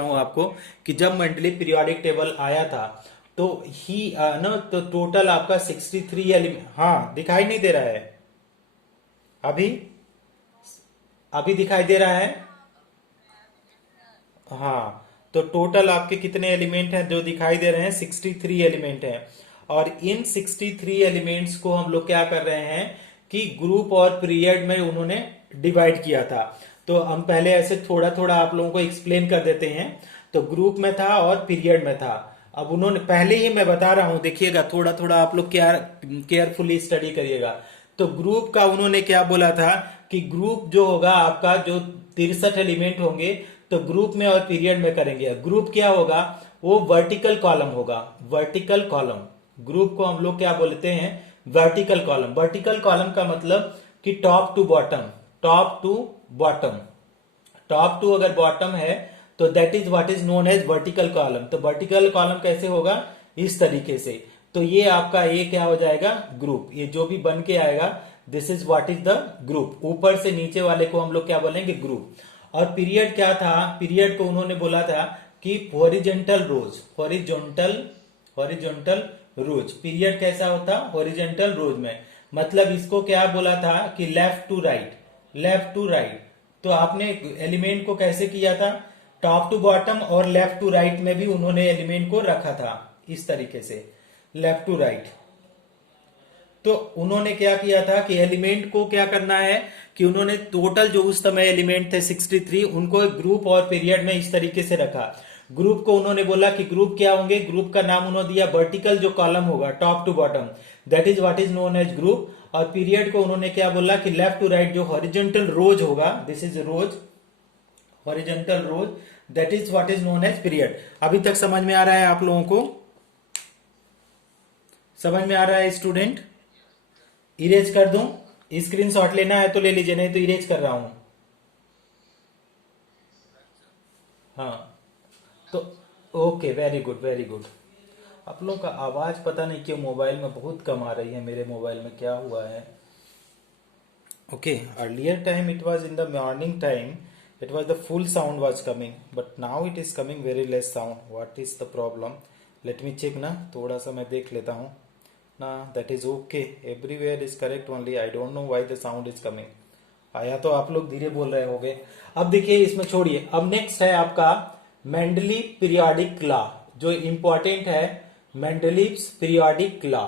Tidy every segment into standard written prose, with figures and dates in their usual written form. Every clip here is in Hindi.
हूं आपको कि जब मेंडलीव पीरियोडिक टेबल आया था तो ही ना तो टोटल आपका 63 एलिमेंट। हाँ, दिखाई नहीं दे रहा है अभी? अभी दिखाई दे रहा है? हाँ, तो टोटल आपके कितने एलिमेंट हैं जो दिखाई दे रहे हैं? 63 एलिमेंट हैं। और इन 63 एलिमेंट्स को हम लोग क्या कर रहे हैं कि ग्रुप और पीरियड में उन्होंने डिवाइड किया था। तो हम पहले ऐसे थोड़ा थोड़ा आप लोगों को एक्सप्लेन कर देते हैं। तो ग्रुप में था और पीरियड में था। अब उन्होंने पहले ही मैं बता रहा हूं, देखिएगा थोड़ा थोड़ा आप लोग केयरफुली स्टडी करिएगा। तो ग्रुप का उन्होंने क्या बोला था कि ग्रुप जो होगा आपका, जो 63 एलिमेंट होंगे तो ग्रुप में और पीरियड में करेंगे। ग्रुप क्या होगा? वो वर्टिकल कॉलम होगा। वर्टिकल कॉलम, ग्रुप को हम लोग क्या बोलते हैं? Vertical column. वर्टिकल कॉलम का मतलब कि top to bottom, top to bottom. Top to अगर बॉटम है तो that is what is known as vertical column. तो वर्टिकल कॉलम कैसे होगा? इस तरीके से। तो ये आपका ये क्या हो जाएगा? ग्रुप। ये जो भी बन के आएगा this is what is the group. ऊपर से नीचे वाले को हम लोग क्या बोलेंगे? ग्रुप। और पीरियड क्या था? पीरियड को उन्होंने बोला था कि हॉरिजॉन्टल रोज। हॉरिजॉन्टल हॉरिजॉन्टल रोज। पीरियड कैसा होता? हॉरिजॉन्टल रोज में। मतलब इसको क्या बोला था कि left to right, left to right. तो आपने एलिमेंट को कैसे किया था? टॉप टू बॉटम और लेफ्ट टू राइट में भी उन्होंने एलिमेंट को रखा था इस तरीके से, लेफ्ट टू राइट। तो उन्होंने क्या किया था कि एलिमेंट को क्या करना है कि उन्होंने टोटल जो उस समय एलिमेंट थे 63, उनको ग्रुप और पीरियड में इस तरीके से रखा। ग्रुप को उन्होंने बोला कि ग्रुप क्या होंगे? ग्रुप का नाम उन्होंने दिया वर्टिकल जो कॉलम होगा top to bottom, that is what is known as group. और पीरियड को उन्होंने क्या बोला कि लेफ्ट टू राइट जो हॉरिजॉन्टल रोज होगा, this is rows, horizontal rows, that is what is known as period. अभी तक समझ में आ रहा है आप लोगों को? समझ में आ रहा है स्टूडेंट? इरेज कर दूं? स्क्रीनशॉट लेना है तो ले लीजिए, नहीं तो इरेज कर रहा हूं। हाँ, तो okay, very good very good. आप लोगों का आवाज पता नहीं क्यों मोबाइल में बहुत कम आ रही है। मेरे मोबाइल में क्या हुआ है? Okay, earlier time it was in the morning time, it was the full sound was coming, but now it is coming very less sound. What is the problem? Let me check ना, थोड़ा सा मैं देख लेता हूँ ना। That is okay, everywhere is correct, only I don't know why the sound is coming. आया तो आप लोग धीरे बोल रहे होगे। अब देखिए, इसमें छोड़िए। अब नेक्स्ट है आपका मेंडलीव पीरियोडिक लॉ, जो इंपॉर्टेंट है। मेंडलीव पीरियोडिक लॉ,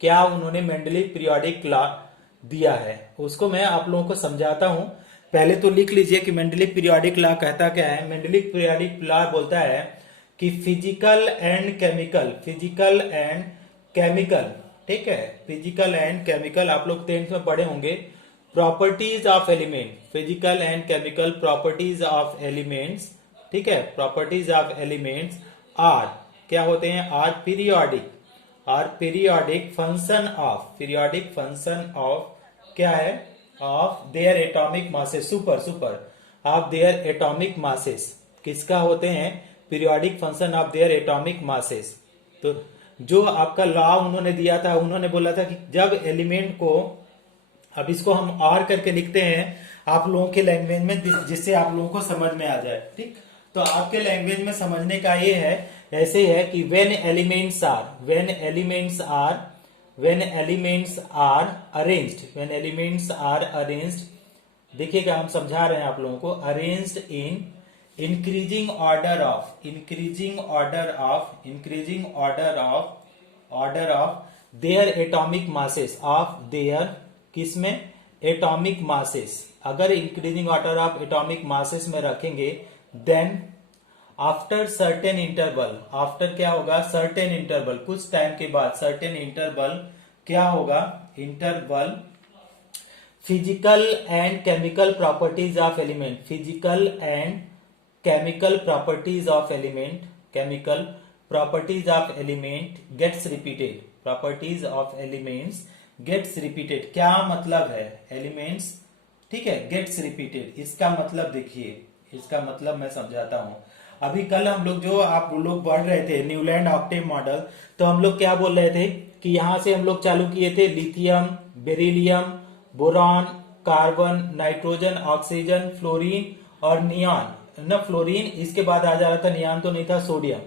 क्या उन्होंने मेंडलीव पीरियोडिक लॉ दिया है उसको मैं आप लोगों को समझाता हूं। पहले तो लिख लीजिए कि मेंडलीव पीरियोडिक लॉ कहता क्या है। मेंडलीव पीरियोडिक लॉ बोलता है कि physical and chemical, physical and chemical, ठीक है, फिजिकल एंड केमिकल, आप लोग 10th में पढ़े होंगे। Properties of element, physical and chemical properties of elements, ठीक है, प्रॉपर्टीज ऑफ एलिमेंट्स आर क्या होते हैं? Are periodic, are periodic function of, periodic function of क्या है? Of their atomic masses, super super, of their atomic masses. किसका होते हैं? Periodic function of their atomic masses. तो जो आपका लॉ उन्होंने दिया था, उन्होंने बोला था कि जब एलिमेंट को, अब इसको हम आर करके लिखते हैं आप लोगों के लैंग्वेज में, जिससे आप लोगों को समझ में आ जाए, ठीक। तो आपके लैंग्वेज में समझने का ये है, ऐसे है कि when elements are, when elements are, when elements are arranged, when elements are arranged, देखिएगा हम समझा रहे हैं आप लोगों को, arranged in increasing order of, increasing order of, increasing order of their atomic masses, of their, किसमें? Atomic masses. अगर increasing order of atomic masses में रखेंगे, then after certain interval, after क्या होगा? सर्टेन इंटरवल, कुछ टाइम के बाद, सर्टेन इंटरवल क्या होगा? Interval, physical and chemical properties of element, physical and chemical properties of element, chemical properties of element gets repeated, properties of elements gets repeated. क्या मतलब है? एलिमेंट्स, ठीक है, गेट्स रिपीटेड, इसका मतलब देखिए, इसका मतलब मैं समझाता हूं। अभी कल हम लोग जो आप लोग पढ़ रहे थे न्यूलैंड ऑक्टेव मॉडल, तो हम लोग क्या बोल रहे थे कि यहां से हम लोग चालू किए थे lithium, beryllium, boron, carbon, nitrogen, oxygen, fluorine और नियॉन, ना फ्लोरीन, इसके बाद आ जा रहा था नियान तो नहीं था, सोडियम।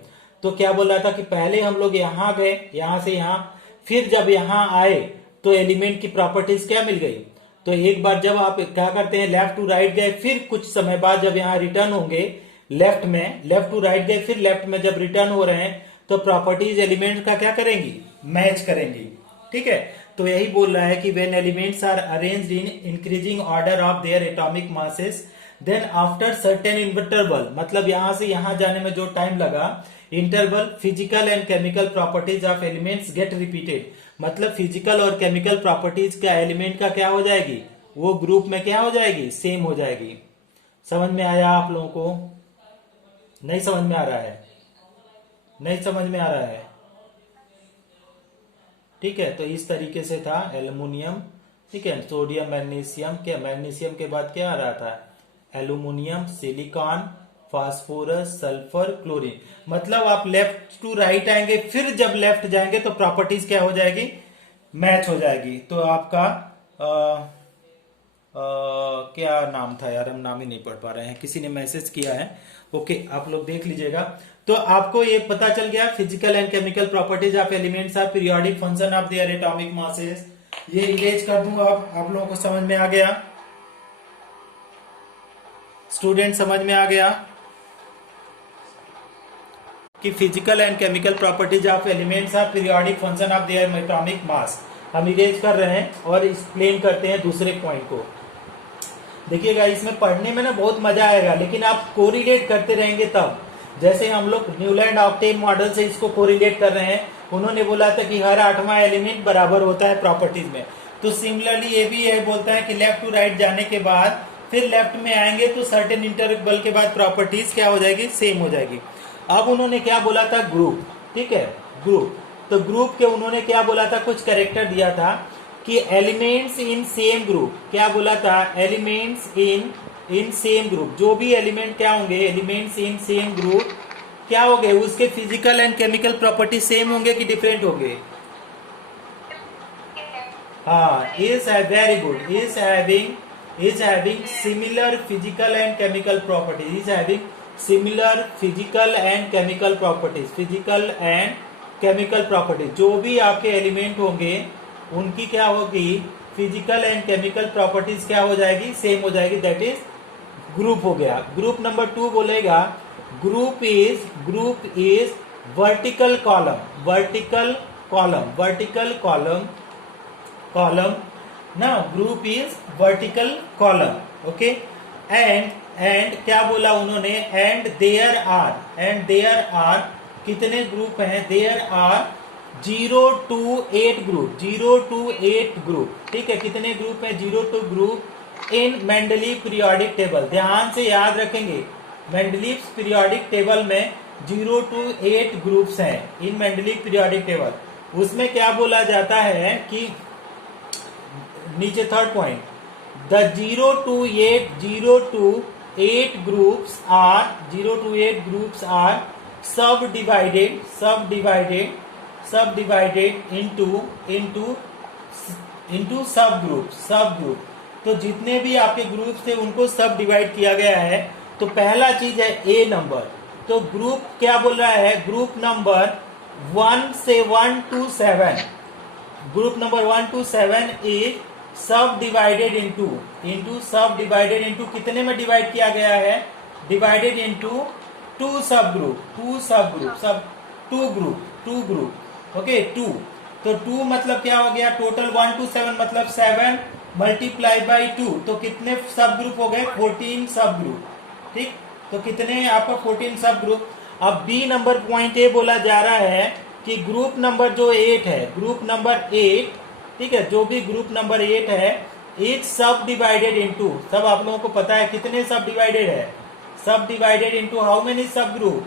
तो क्या बोल रहा था कि पहले हम लोग यहाँ गए, यहां से यहाँ, फिर जब यहाँ आए तो एलिमेंट की प्रॉपर्टीज क्या मिल गई। तो एक बार जब आप क्या करते हैं लेफ्ट टू राइट गए, फिर कुछ समय बाद जब यहाँ रिटर्न होंगे लेफ्ट में, लेफ्ट टू राइट गए फिर लेफ्ट में जब रिटर्न हो रहे हैं तो प्रॉपर्टीज एलिमेंट का क्या करेंगी, मैच करेंगी। ठीक है, तो यही बोल रहा है कि when elements are arranged in increasing order of their atomic masses then after certain interval, मतलब यहां से यहां जाने में जो टाइम लगा interval, physical and chemical properties of elements get repeated, मतलब फिजिकल और केमिकल प्रॉपर्टीज का एलिमेंट का क्या हो जाएगी, वो ग्रुप में क्या हो जाएगी, सेम हो जाएगी। समझ में आया आप लोगों को? नहीं समझ में आ रहा है? नहीं समझ में आ रहा है? ठीक है, तो इस तरीके से था एल्युमिनियम। ठीक है, सोडियम मैग्नीशियम, क्या मैग्नीशियम के बाद क्या आ रहा था, aluminium, silicon, phosphorus, sulphur, chlorine. मतलब आप लेफ्ट टू राइट आएंगे फिर जब लेफ्ट जाएंगे तो प्रॉपर्टीज क्या हो जाएगी, मैच हो जाएगी। तो आपका क्या नाम था यार, हम नाम ही नहीं पढ़ पा रहे हैं, किसी ने मैसेज किया है। ओके, आप लोग देख लीजिएगा। तो आपको ये पता चल गया physical and chemical properties of elements are periodic function of their atomic masses. ये इरेज कर दूंगा, आप लोगों को समझ में आ गया? स्टूडेंट समझ में आ गया कि physical and chemical properties of elements are periodic function of their atomic mass. हम इरेज कर रहे हैं और एक्सप्लेन करते हैं दूसरे पॉइंट को। देखिएगा, इसमें पढ़ने में ना बहुत मजा आएगा, लेकिन आप कोरिलेट करते रहेंगे तब। जैसे हम लोग न्यूलैंड ऑक्टेन मॉडल से इसको कोरिलेट कर रहे हैं, उन्होंने बोला था कि हर 8वां एलिमेंट बराबर होता है प्रॉपर्टीज में। तो सिमिलरली ये भी यही बोलता है कि लेफ्ट टू राइट जाने के बाद फिर लेफ्ट में आएंगे तो सर्टेन इंटरवल के बाद प्रॉपर्टीज क्या हो जाएगी, सेम हो जाएगी। अब उन्होंने क्या बोला था, ग्रुप। ठीक है, ग्रुप। तो ग्रुप के उन्होंने क्या बोला था, कुछ कैरेक्टर दिया था कि एलिमेंट्स इन सेम ग्रुप, क्या बोला था, एलिमेंट्स इन सेम ग्रुप, जो भी एलिमेंट क्या होंगे, एलिमेंट्स इन सेम ग्रुप क्या होंगे, उसके physical and chemical property same होंगे कि डिफरेंट होंगे। हाँ, is very good, is having similar physical and chemical properties, is having similar physical and chemical properties, physical and chemical properties। जो भी आपके एलिमेंट होंगे उनकी क्या होगी, फिजिकल एंड केमिकल प्रॉपर्टीज क्या हो जाएगी, सेम हो जाएगी। दैट इज ग्रुप हो गया। ग्रुप नंबर 2 बोलेगा ग्रुप इज वर्टिकल कॉलम ना, group is vertical column. Okay, and क्या बोला उन्होंने, एंड देयर आर कितने ग्रुप हैं, देयर आर 0 to 8 ग्रुप। ठीक है, कितने ग्रुप हैं, 0 to group in Mendeleev periodic table. ध्यान से याद रखेंगे, मेंडलीव पीरियोडिक टेबल में 0 to 8 ग्रुप्स हैं इन मेंडलीव पीरियोडिक टेबल। उसमें क्या बोला जाता है कि नीचे third point, the 0 to 8 groups are subdivided into sub group. तो जितने भी आपके ग्रुप थे उनको सब डिवाइड किया गया है। तो पहला चीज है ए नंबर। तो ग्रुप क्या बोल रहा है, ग्रुप नंबर 1 से 1 to 7, group number 1 to 7 is सब डिवाइडेड इंटू कितने में डिवाइड किया गया है, डिवाइडेड इंटू 2 सब ग्रुप। ओके, 2। तो 2 मतलब क्या हो गया, टोटल 1 to 7 मतलब 7 मल्टीप्लाई बाई 2, तो कितने सब ग्रुप हो गए, 14 सब ग्रुप। ठीक, तो कितने आपका 14 सब ग्रुप। अब बी नंबर पॉइंट ए बोला जा रहा है कि ग्रुप नंबर जो 8 है, ग्रुप नंबर 8, ठीक है, जो भी ग्रुप नंबर 8 है, इज सब डिवाइडेड इंटू, सब आप लोगों को पता है कितने सब डिवाइडेड है, सब डिवाइडेड इंटू हाउ मेनी सब ग्रुप,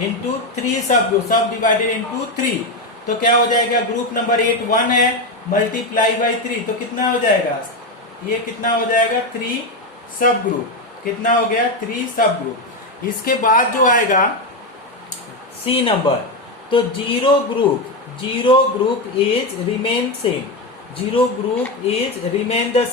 इंटू 3 सब ग्रुप, सब डिवाइडेड इंटू 3। तो क्या हो जाएगा, ग्रुप नंबर 8 1 है, मल्टीप्लाई बाई 3, तो कितना हो जाएगा, ये कितना हो जाएगा, 3 सब ग्रुप। कितना हो गया, 3 सब ग्रुप। इसके बाद जो आएगा सी नंबर, तो 0 group is remain same, 0 group is remain the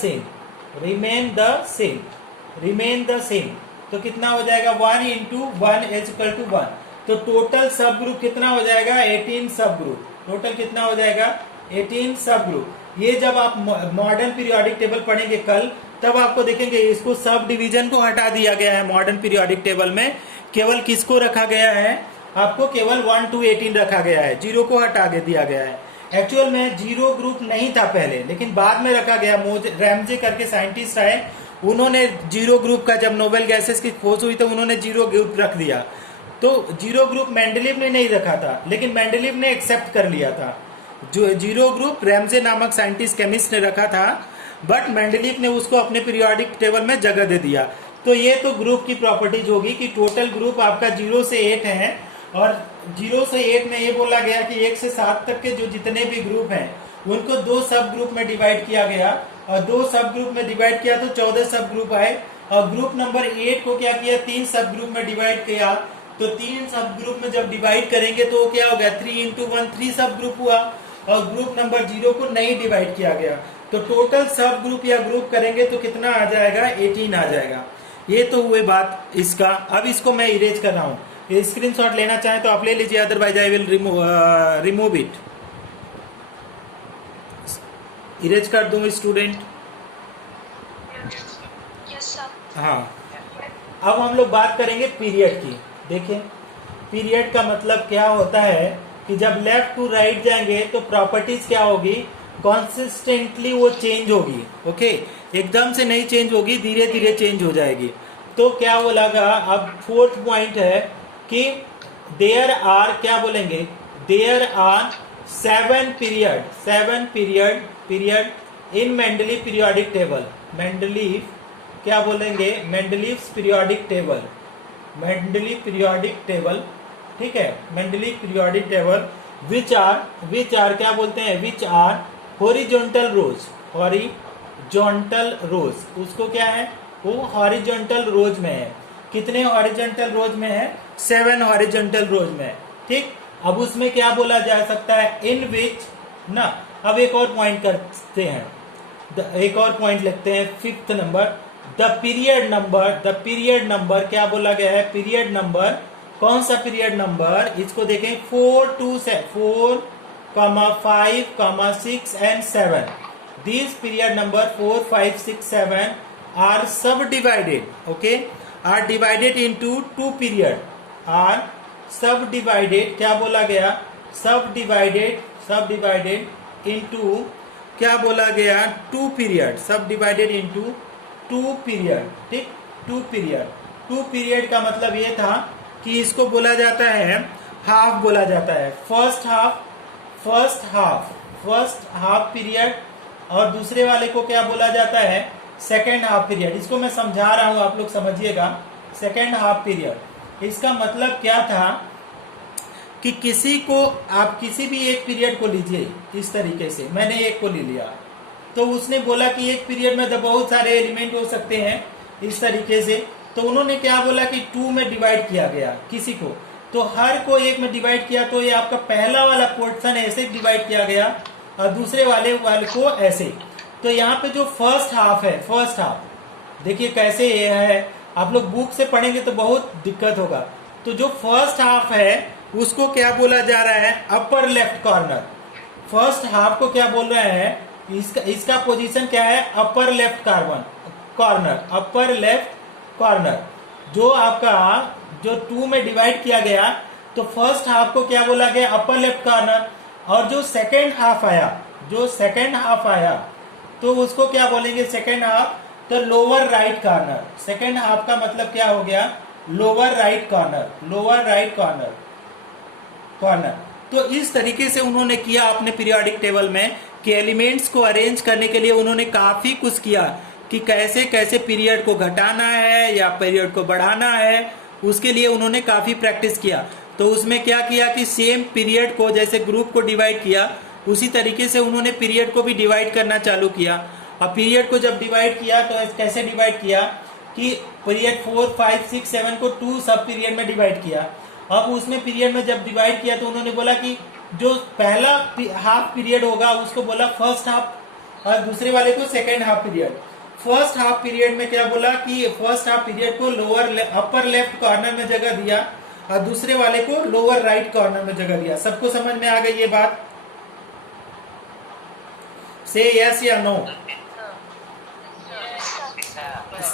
same. तो कितना हो जाएगा 1 इंटू 1 इज इक्वल टू 1। तो टोटल सब ग्रुप कितना हो जाएगा 18 सब ग्रुप। टोटल कितना हो जाएगा 18 सब ग्रुप। ये जब आप मॉडर्न पीरियोडिक टेबल पढ़ेंगे कल, तब आपको देखेंगे इसको सब डिवीजन को हटा दिया गया है मॉडर्न पीरियोडिक टेबल में। केवल किसको रखा गया है, आपको केवल 1 to 18 रखा गया है, जीरो को हटा दिया गया है। एक्चुअल में जीरो ग्रुप नहीं था पहले, लेकिन बाद में रखा गया। रैमजे करके साइंटिस्ट आए, उन्होंने जीरो ग्रुप का, जब नोबेल गैसेस की खोज हुई तो उन्होंने जीरो ग्रुप रख दिया। तो जीरो ग्रुप मेंडलीव ने नहीं रखा था, लेकिन मेंडलीव ने एक्सेप्ट कर लिया था। जो जीरो ग्रुप रैमजे नामक साइंटिस्ट केमिस्ट ने रखा था, बट मेंडलीव ने उसको अपने पीरियोडिक टेबल में जगह दे दिया। तो ये तो ग्रुप की प्रॉपर्टीज होगी कि टोटल ग्रुप आपका 0 से 8 है, और 0 से 8 में ये बोला गया कि 1 से 7 तक के जो जितने भी ग्रुप हैं उनको 2 सब ग्रुप में डिवाइड किया गया, और 2 सब ग्रुप में डिवाइड किया तो 14 सब ग्रुप आए। और ग्रुप नंबर 8 को क्या किया, 3 सब ग्रुप में डिवाइड किया। तो 3 सब ग्रुप में जब डिवाइड करेंगे तो क्या हो गया, 3 इंटू 1 3 सब ग्रुप हुआ, और ग्रुप नंबर 0 को नहीं डिवाइड किया गया। तो टोटल सब ग्रुप या ग्रुप करेंगे तो कितना आ जाएगा 18 आ जाएगा। ये तो हुए बात इसका। अब इसको मैं इरेज कर रहा हूँ, स्क्रीनशॉट लेना चाहें तो आप ले लीजिए, otherwise I will remove it. Erase कर दूं स्टूडेंट? हाँ, अब हम लोग बात करेंगे पीरियड की। देखिए पीरियड का मतलब क्या होता है कि जब लेफ्ट टू राइट जाएंगे तो प्रॉपर्टीज क्या होगी, कॉन्सिस्टेंटली वो चेंज होगी। ओके, एकदम से नहीं चेंज होगी, धीरे धीरे चेंज हो जाएगी। तो क्या बोलागा, अब फोर्थ पॉइंट है कि देयर आर, क्या बोलेंगे, there are 7 period in Mendeleev periodic table. Mendeleev क्या बोलेंगे, Mendeleev periodic table, Mendeleev periodic table, ठीक है, Mendeleev periodic table which are क्या बोलते हैं, which are horizontal rows, horizontal rows, उसको क्या है, वो हॉरिजॉन्टल रोज में है। कितने हॉरिजॉन्टल रोज में है, 7 हॉरिजॉन्टल रोज में, ठीक। अब उसमें क्या बोला जा सकता है, इन विच ना। अब एक और पॉइंट करते हैं, एक और पॉइंट लिखते हैं, 5th number, the period number क्या बोला गया है, पीरियड नंबर, कौन सा पीरियड नंबर, इसको देखें 4 to 4, 5, 6 and 7। These period number 4, 5, 6, 7 are subdivided, okay, are divided into 2 period, are subdivided, क्या बोला गया, subdivided into, क्या बोला गया, 2 period, subdivided into 2 period, ठीक, 2 पीरियड का मतलब ये था कि इसको बोला जाता है, हाफ बोला जाता है, फर्स्ट हाफ पीरियड, और दूसरे वाले को क्या बोला जाता है, सेकेंड हाफ पीरियड। इसको मैं समझा रहा हूं, आप लोग समझिएगा। सेकेंड हाफ पीरियड, इसका मतलब क्या था कि किसी को, आप किसी भी एक पीरियड को लीजिए, इस तरीके से मैंने एक को ले लिया, तो उसने बोला कि एक पीरियड में तो बहुत सारे एलिमेंट हो सकते हैं, इस तरीके से। तो उन्होंने क्या बोला कि 2 में डिवाइड किया गया किसी को, तो हर को एक में डिवाइड किया, तो ये आपका पहला वाला पोर्शन ऐसे डिवाइड किया गया, और दूसरे वाले को ऐसे। तो यहाँ पे जो फर्स्ट हाफ है, फर्स्ट हाफ देखिए कैसे ये है, आप लोग बुक से पढ़ेंगे तो बहुत दिक्कत होगा। तो जो फर्स्ट हाफ है उसको क्या बोला जा रहा है, upper left corner. First half को क्या बोल रहे हैं, इसका पोजीशन क्या है, upper left corner, upper left corner. जो आपका जो 2 में डिवाइड किया गया, तो फर्स्ट हाफ को क्या बोला गया, अपर लेफ्ट कॉर्नर। और जो सेकेंड हाफ आया, तो उसको क्या बोलेंगे, सेकेंड हाफ, तो lower right corner. Second half का मतलब क्या हो गया, लोअर राइट कॉर्नर। तो इस तरीके से उन्होंने किया अपने पीरियोडिक टेबल में कि एलिमेंट्स को अरेंज करने के लिए उन्होंने काफी कुछ किया कि कैसे कैसे पीरियड को घटाना है या पीरियड को बढ़ाना है, उसके लिए उन्होंने काफी प्रैक्टिस किया। तो उसमें क्या किया कि सेम पीरियड को, जैसे ग्रुप को डिवाइड किया, उसी तरीके से उन्होंने पीरियड को भी डिवाइड करना चालू किया। और पीरियड को जब डिवाइड किया तो कैसे डिवाइड किया कि पीरियड 4, 5, 6, 7 को 2 सब पीरियड में डिवाइड किया। अब उसमें पीरियड में जब डिवाइड किया तो उन्होंने बोला कि जो पहला हाफ पीरियड होगा उसको बोला फर्स्ट हाफ, और दूसरे वाले को second half period. First half period में क्या बोला कि फर्स्ट हाफ पीरियड को अपर लेफ्ट कॉर्नर में जगह दिया और दूसरे वाले को लोअर राइट कॉर्नर में जगह दिया। सबको समझ में आ गई ये बात? से यस या नो?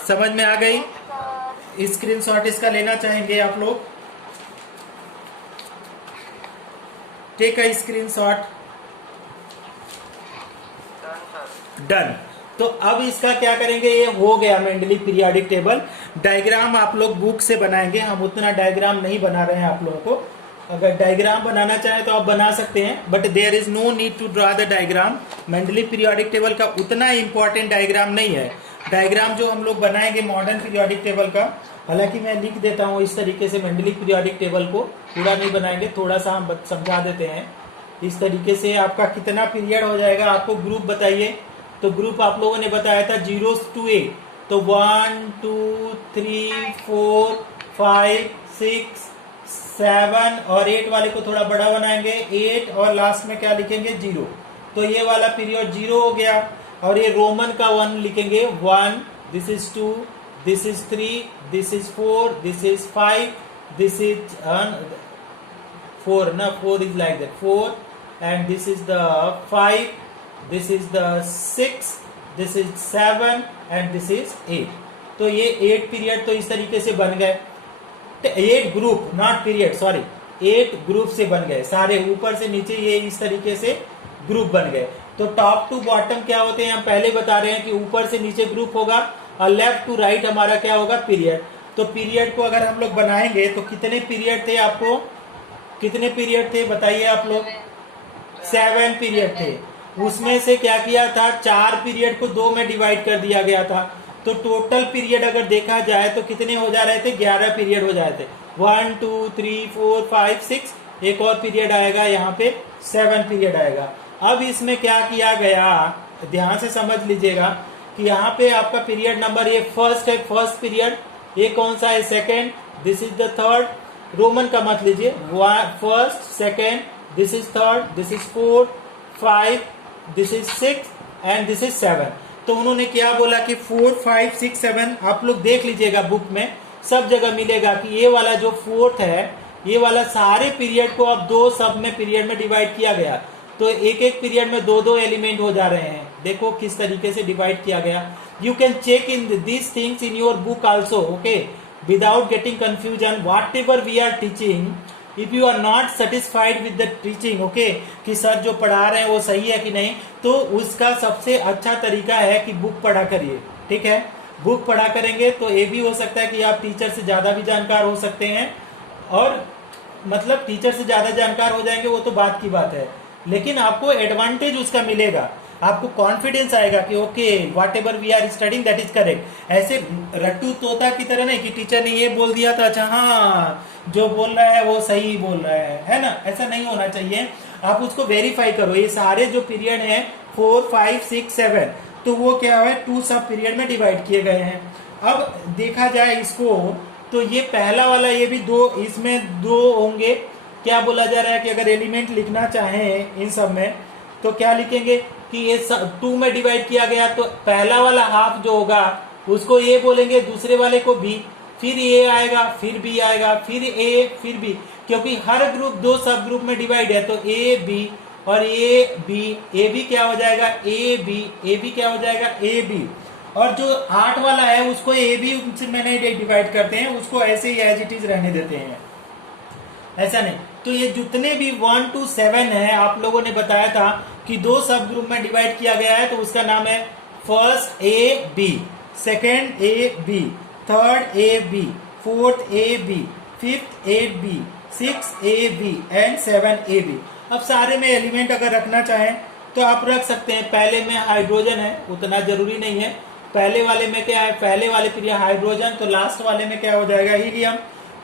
समझ में आ गई? स्क्रीनशॉट इसका लेना चाहेंगे आप लोग? Take a screenshot. डन। तो अब इसका क्या करेंगे, ये हो गया मेंडली पीरियोडिक टेबल। डायग्राम आप लोग बुक से बनाएंगे, हम उतना डायग्राम नहीं बना रहे हैं आप लोगों को। अगर डायग्राम बनाना चाहें तो आप बना सकते हैं, but there is no need to draw the diagram. Mendeleev periodic table का उतना इंपॉर्टेंट डायग्राम नहीं है। डायग्राम जो हम लोग बनाएंगे मॉडर्न पीरियोडिक टेबल का, हालांकि मैं लिख देता हूँ इस तरीके से, मेंडली पीरियोडिक टेबल को पूरा नहीं बनाएंगे, थोड़ा सा हम समझा देते हैं इस तरीके से। आपका कितना पीरियड हो जाएगा, आपको ग्रुप बताइए। तो ग्रुप आप लोगों ने बताया था 0 to 8, तो 1 2 3 4 5 6 7 और 8 वाले को थोड़ा बड़ा बनाएंगे 8 और लास्ट में क्या लिखेंगे 0। तो ये वाला पीरियड 0 हो गया। और ये रोमन का 1 लिखेंगे 1, this is 2, this is 3, this is 4, this is 5, this is 4 ना, 4 is like that 4 and this is the 5, this is the 6, this is 7 and this is 8। तो ये 8 पीरियड तो इस तरीके से बन गए। 8 group, not period, sorry, 8 group से बन गए सारे, ऊपर से नीचे ये इस तरीके से ग्रुप बन गए। तो टॉप टू बॉटम क्या होते हैं हम पहले बता रहे हैं कि ऊपर से नीचे ग्रुप होगा और लेफ्ट टू राइट हमारा क्या होगा पीरियड। तो पीरियड को अगर हम लोग बनाएंगे तो कितने पीरियड थे, आपको कितने पीरियड थे बताइए आप लोग? 7 पीरियड थे। उसमें से क्या किया था, 4 पीरियड को 2 में डिवाइड कर दिया गया था। तो टोटल पीरियड अगर देखा जाए तो कितने हो जा रहे थे, 11 पीरियड हो जाए थे। 1 2 3 4 5 6, एक और पीरियड आएगा यहाँ पे 7 पीरियड आएगा। अब इसमें क्या किया गया, ध्यान से समझ लीजिएगा कि यहाँ पे आपका पीरियड नंबर ये फर्स्ट है, फर्स्ट पीरियड। ये कौन सा है, second, this is the third. Roman का मत लीजिए, first second, this is third, this is 4 5, this is 6 and this is 7। तो उन्होंने क्या बोला कि 4 5 6 7, आप लोग देख लीजिएगा बुक में सब जगह मिलेगा कि ये वाला जो फोर्थ है, ये वाला सारे पीरियड को अब 2 सब में पीरियड में डिवाइड किया गया। तो एक एक पीरियड में 2-2 एलिमेंट हो जा रहे हैं। देखो किस तरीके से डिवाइड किया गया। You can check in these things in your book also, okay, without getting confusion. Whatever we are teaching, if you are not satisfied with the teaching, okay, कि सर जो पढ़ा रहे हैं वो सही है कि नहीं, तो उसका सबसे अच्छा तरीका है कि बुक पढ़ा करिए। ठीक है, बुक पढ़ा करेंगे तो ये भी हो सकता है कि आप टीचर से ज्यादा भी जानकार हो सकते हैं, और मतलब टीचर से ज्यादा जानकार हो जाएंगे वो तो बात की बात है, लेकिन आपको एडवांटेज उसका मिलेगा। आपको कॉन्फिडेंस आएगा कि okay whatever we are studying that is correct. ऐसे रट्टू तोता की तरह नहीं कि टीचर ने ये बोल दिया था, अच्छा हाँ जो बोल रहा है वो सही बोल रहा है ना, ऐसा नहीं होना चाहिए। आप उसको वेरीफाई करो। ये सारे जो पीरियड हैं 4 5 6 7, तो वो क्या है 2 सब पीरियड में डिवाइड किए गए हैं। अब देखा जाए इसको तो ये पहला वाला ये भी 2, इसमें 2 होंगे। क्या बोला जा रहा है कि अगर एलिमेंट लिखना चाहें इन सब में तो क्या लिखेंगे कि ये 2 में डिवाइड किया गया, तो पहला वाला हाफ जो होगा उसको ए बोलेंगे, दूसरे वाले को बी, फिर ए आएगा, फिर बी आएगा, फिर ए, फिर बी, क्योंकि हर ग्रुप 2 सब ग्रुप में डिवाइड है। तो ए बी और ए बी क्या हो जाएगा ए बी क्या हो जाएगा ए बी। और जो 8 वाला है उसको ए बी में नहीं डिवाइड करते हैं, उसको ऐसे ही एज इट इज रहने देते हैं, ऐसा नहीं। तो ये जितने भी 1 to 7 है आप लोगों ने बताया था कि 2 सब ग्रुप में डिवाइड किया गया है, तो उसका नाम है first A B, second A B, third A B, fourth A B, fifth A B, 6 A B and 7 A B. अब सारे में एलिमेंट अगर रखना चाहें तो आप रख सकते हैं। पहले में हाइड्रोजन है, उतना जरूरी नहीं है। पहले वाले में क्या है, पहले वाले पीरियड हाइड्रोजन, तो लास्ट वाले में क्या हो जाएगा हीलियम,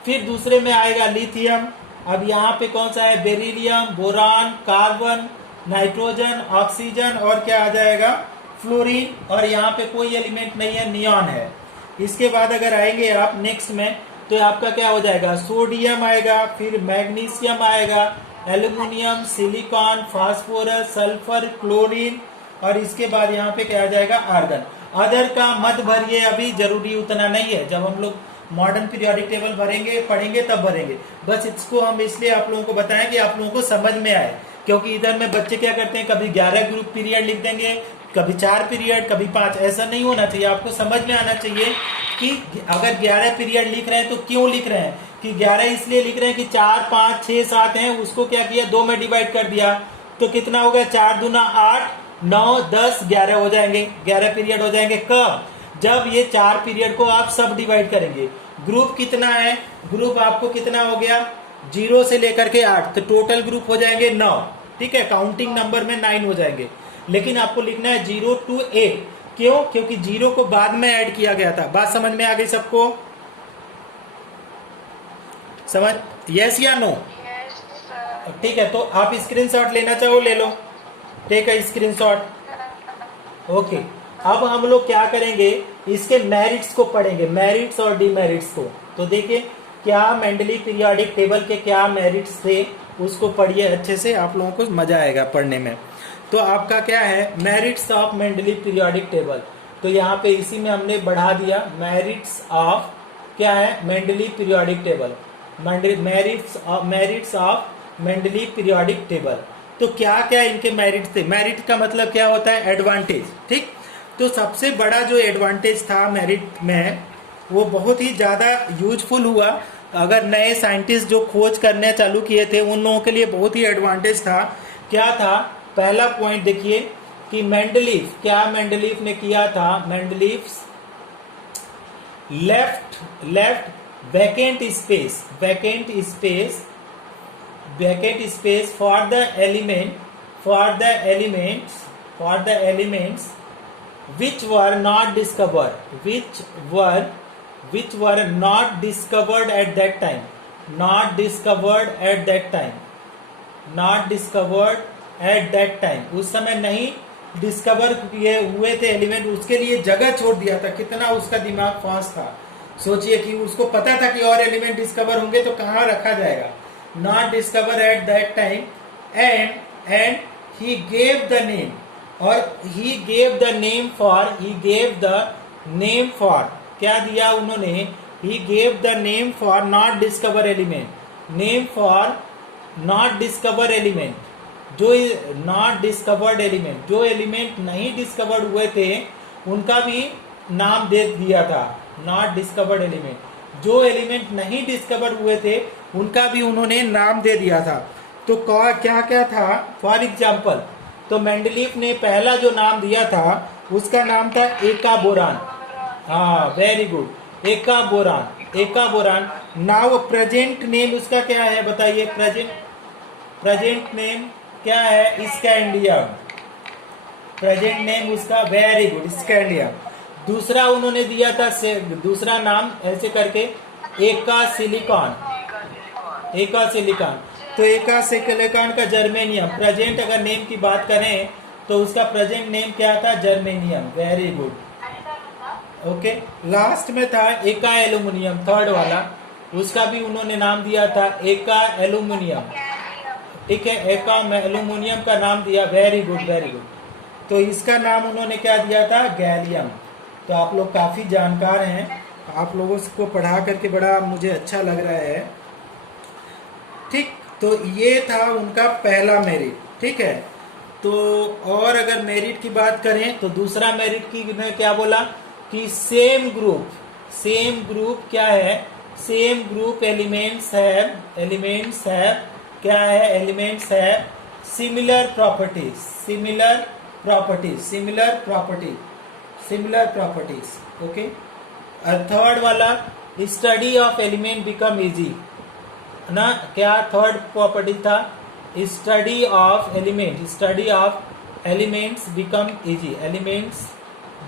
फिर दूसरे में आएगा लिथियम। अब यहाँ पे कौन सा है, beryllium, boron, carbon, nitrogen, oxygen और क्या आ जाएगा फ्लोरीन, और यहाँ पे कोई एलिमेंट नहीं है, नियॉन है। इसके बाद अगर आएंगे आप नेक्स्ट में तो आपका क्या हो जाएगा, सोडियम आएगा, फिर मैग्नीशियम आएगा, aluminium, silicon, phosphorus, sulphur, chlorine, और इसके बाद यहाँ पे क्या आ जाएगा आर्गन। अदर का मत भरिए, अभी जरूरी उतना नहीं है, जब हम लोग मॉडर्न पीरियोडिक टेबल भरेंगे पढ़ेंगे तब भरेंगे। बस इसको हम इसलिए आप लोगों को बताएं कि आप लोगों को समझ में आए, क्योंकि इधर में बच्चे क्या करते हैं, कभी 11 ग्रुप पीरियड लिख देंगे, कभी 4 पीरियड, कभी 5। ऐसा नहीं होना चाहिए, आपको समझ में आना चाहिए कि अगर 11 पीरियड लिख रहे हैं तो क्यों लिख रहे हैं, कि 11 इसलिए लिख रहे हैं कि 4 5 6 7 हैं, उसको क्या किया 2 में डिवाइड कर दिया, तो कितना हो गया 4 दूना 8 9 10 11 हो जाएंगे, 11 पीरियड हो जाएंगे। कब? जब ये 4 पीरियड को आप सब डिवाइड करेंगे। ग्रुप कितना है, ग्रुप आपको कितना हो गया 0 से लेकर के 8, तो टोटल ग्रुप हो जाएंगे 9, ठीक है, काउंटिंग नंबर में 9 हो जाएंगे। लेकिन आपको लिखना है 0 to 8, क्यों? क्योंकि 0 को बाद में ऐड किया गया था। बात समझ में आ गई सबको? समझ, यस या नो? ठीक है, तो आप स्क्रीनशॉट लेना चाहो ले लो, ठीक है, स्क्रीनशॉट। ओके, अब हम लोग क्या करेंगे, इसके मेरिट्स को पढ़ेंगे, मेरिट्स और डिमेरिट्स को। तो देखिए क्या मेंडली पीरियोडिक टेबल के क्या मेरिट्स थे, उसको पढ़िए अच्छे से, आप लोगों को मजा आएगा पढ़ने में। तो आपका क्या है, merits of Mendeley periodic table. तो यहाँ पे इसी में हमने बढ़ा दिया मेरिट्स ऑफ, क्या है, Mendeley periodic table, merits of Mendeley periodic table. तो क्या क्या इनके मेरिट थे? मेरिट का मतलब क्या होता है, एडवांटेज, ठीक। तो सबसे बड़ा जो एडवांटेज था मेरिट में, वो बहुत ही ज्यादा यूजफुल हुआ। अगर नए साइंटिस्ट जो खोज करने चालू किए थे उन लोगों के लिए बहुत ही एडवांटेज था। क्या था? पहला पॉइंट देखिए कि मेंडलीफ, क्या मेंडलीफ ने किया था, Mendeleev left vacant space for the elements which were not discovered, at that time, उस समय नहीं डिस्कवर किए हुए थे एलिमेंट, उसके लिए जगह छोड़ दिया था। कितना उसका दिमाग फास्ट था, सोचिए कि उसको पता था कि और एलिमेंट डिस्कवर होंगे तो कहाँ रखा जाएगा। Not discover at that time, and he gave the name, और he gave the name for, क्या दिया उन्होंने, he gave the name for not discover element, name for not discover element, जो नॉट डिस्कवर्ड एलिमेंट, जो एलिमेंट नहीं डिस्कवर्ड हुए थे उनका भी नाम दे दिया था। नॉट डिस्कवर्ड एलिमेंट, जो एलिमेंट नहीं डिस्कवर हुए थे उनका भी उन्होंने नाम दे दिया था। तो क्या क्या था, फॉर एग्जाम्पल, तो मेंडलीफ ने पहला जो नाम दिया था उसका नाम था एका बोरान। हाँ, वेरी गुड, एका बोरान। नाउ प्रेजेंट नेम उसका क्या है बताइए, प्रेजेंट नेम क्या है, स्कैंडियम। प्रेजेंट नेम उसका, वेरी गुड, स्कैंडियम। दूसरा उन्होंने दिया था दूसरा नाम ऐसे करके, एका सिलिकॉन। तो एका सिलिकॉन का जर्मेनियम। प्रेजेंट अगर नेम की बात करें तो उसका प्रेजेंट नेम क्या था, germanium, very good, okay. Last में था एका एल्यूमिनियम, थर्ड वाला, उसका भी उन्होंने नाम दिया था एका एल्यूमिनियम, ठीक है, एका एल्यूमिनियम का नाम दिया, वेरी गुड। तो इसका नाम उन्होंने क्या दिया था, गैलियम। तो आप लोग काफी जानकार हैं, आप लोगों को पढ़ा करके बड़ा मुझे अच्छा लग रहा है, ठीक। तो ये था उनका पहला मेरिट, ठीक है। तो और अगर मेरिट की बात करें तो दूसरा मेरिट की ने क्या बोला कि सेम ग्रुप क्या है, सेम ग्रुप एलिमेंट्स है क्या है, एलिमेंट्स है सिमिलर प्रॉपर्टीज, ओके। थर्ड वाला, study of element become easy ना, क्या थर्ड प्रॉपर्टी था, study of elements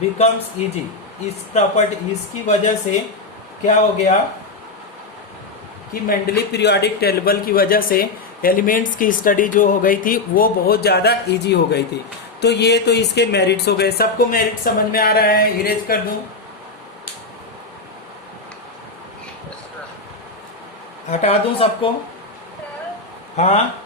becomes easy. इस प्रॉपर्टी, इसकी वजह से क्या हो गया कि मेंडली पीरियोडिक टेबल की वजह से एलिमेंट्स की स्टडी जो हो गई थी वो बहुत ज्यादा इजी हो गई थी। तो ये तो इसके मेरिट्स हो गए। सबको मेरिट समझ में आ रहा है? इरेज कर दूं, हटा दूं सबको? हाँ,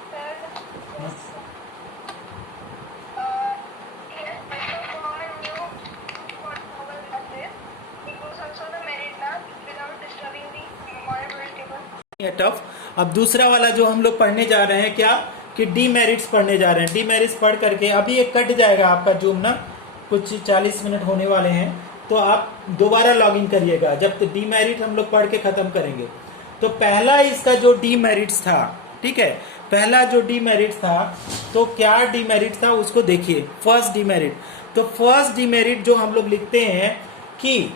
टफ। अब दूसरा वाला जो हम लोग पढ़ने जा रहे हैं क्या, कि डीमेरिट्स पढ़ने जा रहे हैं। डीमेरिट्स पढ़ करके अभी ये कट जाएगा आपका जूम ना, कुछ 40 मिनट होने वाले हैं, तो आप दोबारा लॉग इन करिएगा जब डीमेरिट हम लोग पढ़ के खत्म करेंगे। तो पहला इसका जो डीमेरिट्स था, ठीक है, पहला जो डीमेरिट था, तो क्या डीमेरिट था उसको देखिए। फर्स्ट डीमेरिट, तो फर्स्ट डीमेरिट जो हम लोग लिखते हैं कि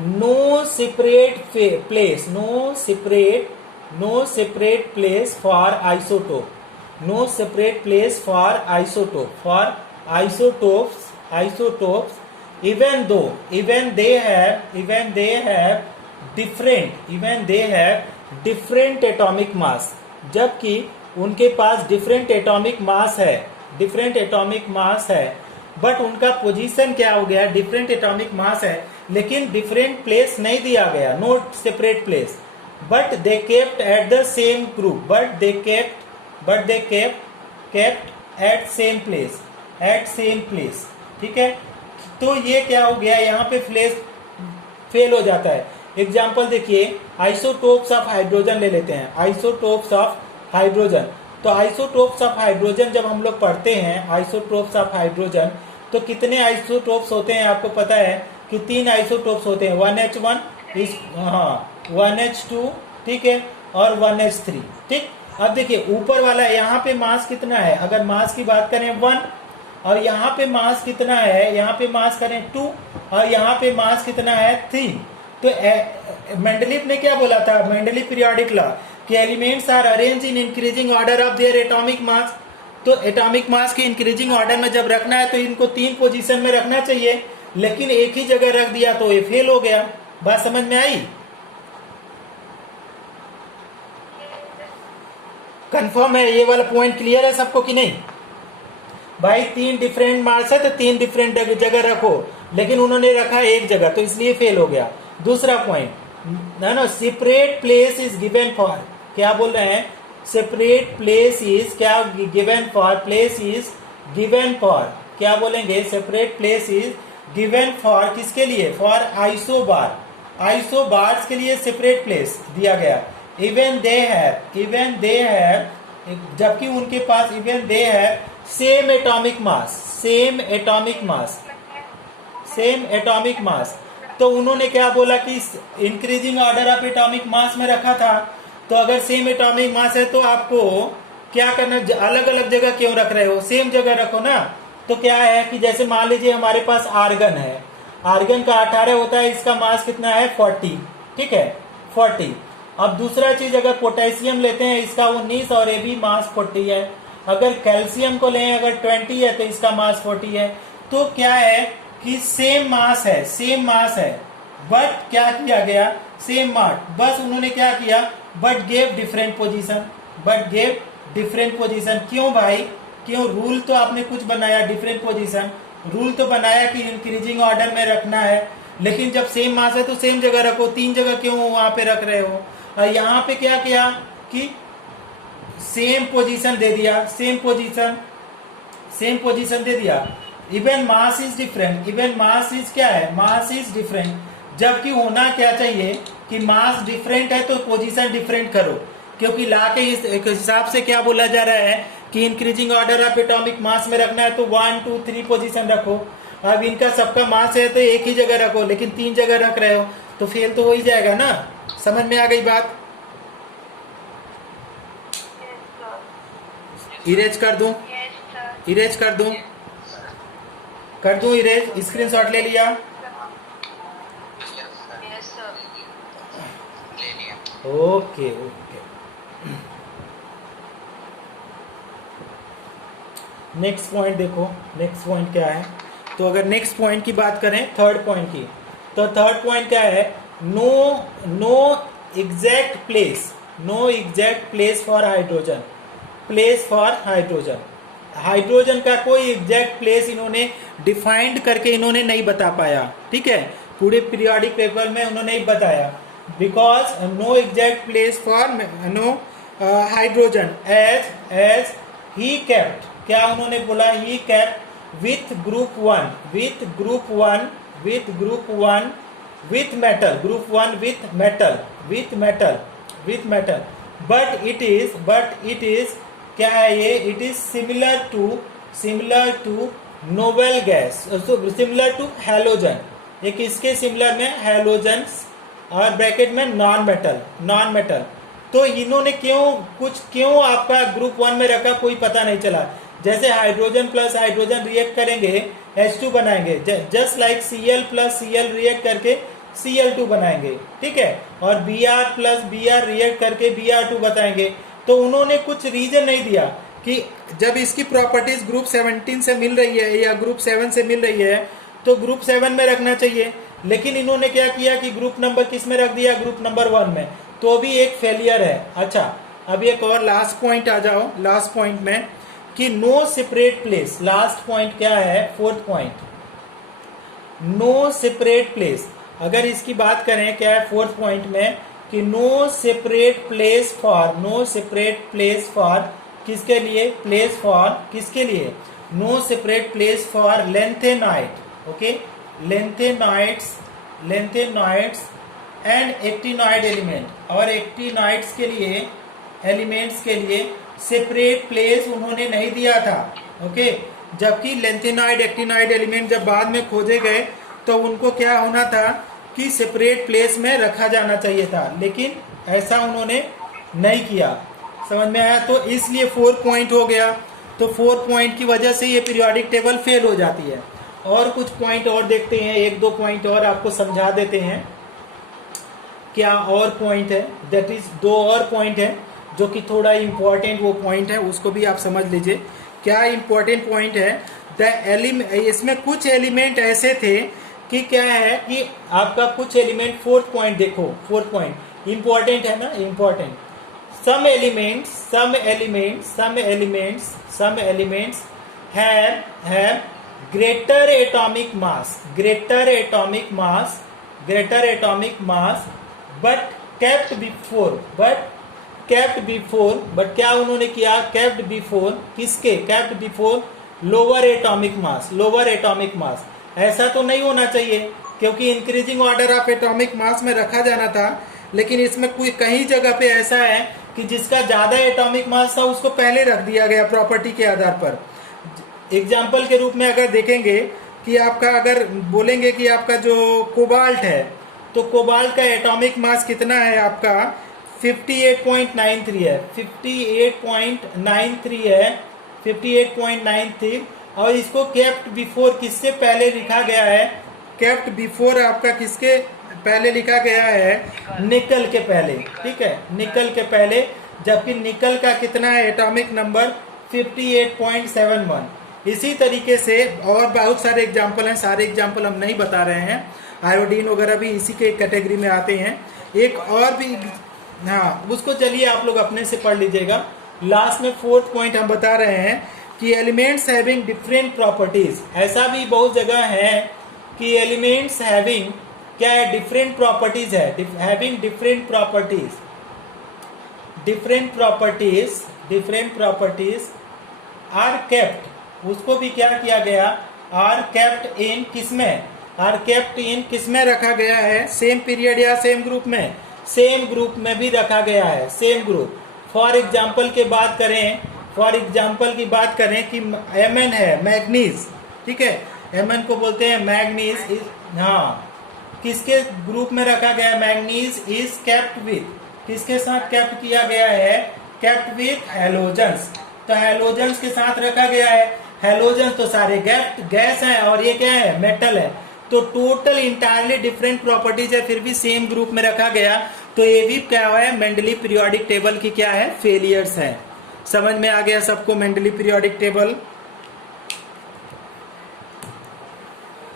no separate place, no separate place for isotope, no separate place for isotopes even they have different atomic mass, जबकि उनके पास डिफरेंट एटॉमिक मास है, बट उनका पोजीशन क्या हो गया, डिफरेंट एटॉमिक मास है लेकिन डिफरेंट प्लेस नहीं दिया गया, no separate place, but they kept at the same group, but they kept at same place, ठीक है। तो ये क्या हो गया, यहाँ पे फेल हो जाता है। एग्जाम्पल देखिए, आइसोटोप्स ऑफ हाइड्रोजन ले लेते हैं, आइसोटोप्स ऑफ हाइड्रोजन। तो आइसोटोप्स ऑफ हाइड्रोजन जब हम लोग पढ़ते हैं, आइसोटोप्स ऑफ हाइड्रोजन, तो कितने आइसोटोप्स होते हैं आपको पता है कि 3 आइसोटोप्स होते हैं, 1H1 1H2, ठीक है, और 1H3, ठीक। अब देखिए ऊपर वाला यहाँ पे मास कितना है, अगर मास की बात करें 1, और यहाँ पे मास कितना है, यहाँ पे मास करें 2, और यहाँ पे मास कितना है 3। तो मेंडलीफ ने क्या बोला था, मेंडलीफ पीरियोडिक लॉ, कि elements are arrange in increasing order of their atomic mass. तो एटॉमिक मास के इंक्रीजिंग ऑर्डर में जब रखना है तो इनको 3 पोजीशन में रखना चाहिए, लेकिन एक ही जगह रख दिया तो ये फेल हो गया। बात समझ में आई? कंफर्म है, ये वाला पॉइंट क्लियर है सबको कि नहीं? भाई 3 डिफरेंट मास है तो 3 डिफरेंट जगह रखो, लेकिन उन्होंने रखा एक जगह तो इसलिए फेल हो गया। दूसरा पॉइंट, ना separate place is given for, क्या बोल रहे हैं, सेपरेट प्लेस इज क्या given for, place is given for, क्या बोलेंगे, separate place is given for किसके लिए, फॉर आइसोबार्स के लिए सेपरेट प्लेस दिया गया। इवन दे हैव, जबकि उनके पास even they have same atomic mass. तो उन्होंने क्या बोला कि increasing order of atomic mass में रखा था, तो अगर सेम एटॉमिक मास है तो आपको क्या करना, अलग अलग जगह क्यों रख रहे हो, सेम जगह रखो ना। तो क्या है कि जैसे मान लीजिए हमारे पास आर्गन है, आर्गन का 18 होता है, इसका मास कितना है 40, ठीक है 40। अब दूसरा चीज, अगर पोटेशियम लेते हैं इसका 19 और ये भी मास 40 है। अगर कैल्शियम को लें अगर 20 है तो इसका मास 40 है। तो क्या है कि सेम मास है, बट क्या किया गया, सेम मास, बस उन्होंने क्या किया, बट गेव डिफरेंट पोजीशन। क्यों भाई, क्यों? रूल तो आपने कुछ बनाया, डिफरेंट पोजीशन, रूल तो बनाया कि इंक्रीजिंग ऑर्डर में रखना है, लेकिन जब सेम मास है तो सेम जगह रखो, 3 जगह क्यों वहां पे रख रहे हो। और यहाँ पे क्या किया कि सेम पोजीशन दे दिया, सेम पोजीशन दे दिया। Even mass is different, even mass is क्या है, मास इज डिफरेंट, जबकि होना क्या चाहिए कि मास डिफरेंट है तो पोजीशन डिफरेंट करो, क्योंकि ला के इस हिसाब से क्या बोला जा रहा है कि increasing order of atomic mass में रखना है तो 1 2 3 पोजीशन रखो। अब इनका सबका मास है तो एक ही जगह रखो, लेकिन 3 जगह रख रहे हो तो फेल तो हो ही जाएगा ना। समझ में आ गई बात? इरेज कर दूं, इरेज कर दूं, इरेज, स्क्रीनशॉट ले लिया? ओके। नेक्स्ट पॉइंट देखो, नेक्स्ट पॉइंट क्या है। तो अगर नेक्स्ट पॉइंट की बात करें, थर्ड पॉइंट की, तो थर्ड पॉइंट क्या है, no exact place for hydrogen, hydrogen का कोई एग्जैक्ट प्लेस इन्होंने डिफाइंड करके इन्होंने नहीं बता पाया, ठीक है, पूरे पीरियोडिक टेबल में उन्होंने नहीं बताया, because no exact place for no hydrogen as he kept, क्या उन्होंने बोला, he kept with group one with metal, group 1 with with metal, but it is क्या है ये, it is similar to noble gas, similar to halogen, ये किसके सिमिलर में, हैलोजन, और ब्रैकेट में नॉन मेटल। तो इन्होंने क्यों आपका ग्रुप 1 में रखा, कोई पता नहीं चला। जैसे हाइड्रोजन प्लस हाइड्रोजन रिएक्ट करेंगे H2 बनाएंगे, just like Cl plus Cl react करके Cl2 बनाएंगे, ठीक है, और Br प्लस Br रिएक्ट करके Br2 बताएंगे। तो उन्होंने कुछ रीजन नहीं दिया कि जब इसकी प्रॉपर्टीज ग्रुप 17 से मिल रही है या ग्रुप 7 से मिल रही है तो ग्रुप 7 में रखना चाहिए, लेकिन इन्होंने क्या किया कि ग्रुप नंबर किस में रख दिया, ग्रुप नंबर 1 में, तो भी एक फेलियर है। अच्छा, अब एक और लास्ट पॉइंट आ जाओ, लास्ट पॉइंट में कि no separate place, last point क्या है, fourth point, no separate place. अगर इसकी बात करें क्या है फोर्थ पॉइंट में कि नो सेपरेट प्लेस फॉर किसके लिए, प्लेस फॉर किसके लिए, no separate place for lanthanide, okay, lanthanides and actinoid element, और एक्टिनॉइड्स के लिए, एलिमेंट्स के लिए सेपरेट प्लेस उन्होंने नहीं दिया था, ओके। जबकि लेंथेनाइड एक्टिनॉइड एलिमेंट जब बाद में खोजे गए तो उनको क्या होना था कि सेपरेट प्लेस में रखा जाना चाहिए था, लेकिन ऐसा उन्होंने नहीं किया। समझ में आया? तो इसलिए 4 पॉइंट हो गया। तो 4 पॉइंट की वजह से ये पीरियोडिक टेबल फेल हो जाती है। और कुछ पॉइंट और देखते हैं, 1-2 पॉइंट और आपको समझा देते हैं। क्या और पॉइंट है, दैट इज 2 और पॉइंट है जो कि थोड़ा इंपॉर्टेंट वो पॉइंट है, उसको भी आप समझ लीजिए। क्या इंपॉर्टेंट पॉइंट है, इसमें कुछ एलिमेंट ऐसे थे कि क्या है कि आपका कुछ एलिमेंट, फोर्थ पॉइंट देखो, फोर्थ पॉइंट इंपॉर्टेंट है ना, important. some elements have greater atomic mass but क्या उन्होंने किया, kept before lower atomic mass। ऐसा तो नहीं होना चाहिए क्योंकि increasing order of atomic mass में रखा जाना था, लेकिन इसमें कोई कहीं जगह पे ऐसा है कि जिसका ज्यादा एटॉमिक मास था उसको पहले रख दिया गया प्रॉपर्टी के आधार पर। एग्जाम्पल के रूप में अगर देखेंगे कि आपका, अगर बोलेंगे कि आपका जो कोबाल्ट है, तो कोबाल्ट का एटॉमिक मास कितना है आपका, 58.93 है, 58.93 और इसको केप्ट बिफोर किससे पहले लिखा गया है, केप्ट बिफोर आपका किसके पहले लिखा गया है, निकल के पहले, ठीक है, निकल के पहले। जबकि निकल का कितना है एटॉमिक नंबर, 58.71। इसी तरीके से और बहुत सारे एग्जाम्पल हैं, सारे एग्जाम्पल हम नहीं बता रहे हैं, आयोडीन वगैरह भी इसी के कैटेगरी में आते हैं। एक और भी, हाँ, उसको चलिए आप लोग अपने से पढ़ लीजिएगा। लास्ट में 4th पॉइंट हम बता रहे हैं कि एलिमेंट्स हैविंग डिफरेंट प्रॉपर्टीज। ऐसा भी बहुत जगह है कि एलिमेंट्स हैविंग क्या है, डिफरेंट प्रॉपर्टीज है, having different properties are kept, उसको भी क्या किया गया, आर केप्ट इन किसमें, रखा गया है, सेम पीरियड या सेम ग्रुप में, सेम ग्रुप में भी रखा गया है, सेम ग्रुप। फॉर एग्जाम्पल की बात करें कि Mn है, मैग्नीज, ठीक है, Mn को बोलते हैं मैग्नीज, हाँ, किसके ग्रुप में रखा गया है, मैग्नीज इज केप्ट विथ, किसके साथ केप्ट किया गया है, केप्ट विथ हैलोजेंस। तो हैलोजेंस के साथ रखा गया है, हैलोजेंस तो सारे गैस हैं और ये क्या है, मेटल है। तो टोटल इंटायरली डिफरेंट प्रॉपर्टीज है, फिर भी सेम ग्रुप में रखा गया। तो ये भी क्या है, मेंडली पीरियोडिक टेबल की क्या है, फेलियर्स है। समझ में आ गया सबको Mendeley periodic table?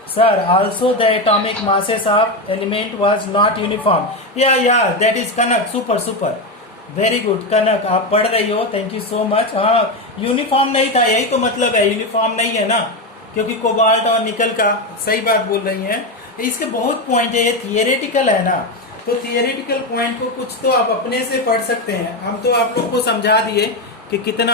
Sir, also the atomic masses of element was not uniform. Yeah, that is Kanak. Super. Very good, Kanak. आप पढ़ रही हो, थैंक यू सो मच। हाँ, यूनिफॉर्म नहीं था, यही तो मतलब है, यूनिफॉर्म नहीं है ना, क्योंकि कोबाल्ट और निकल का, सही बात बोल रही हैं। इसके बहुत पॉइंट है, ये थियरेटिकल है ना, तो थियरेटिकल पॉइंट को कुछ तो आप अपने से पढ़ सकते हैं। हम तो आप लोग को समझा दिए कि कितना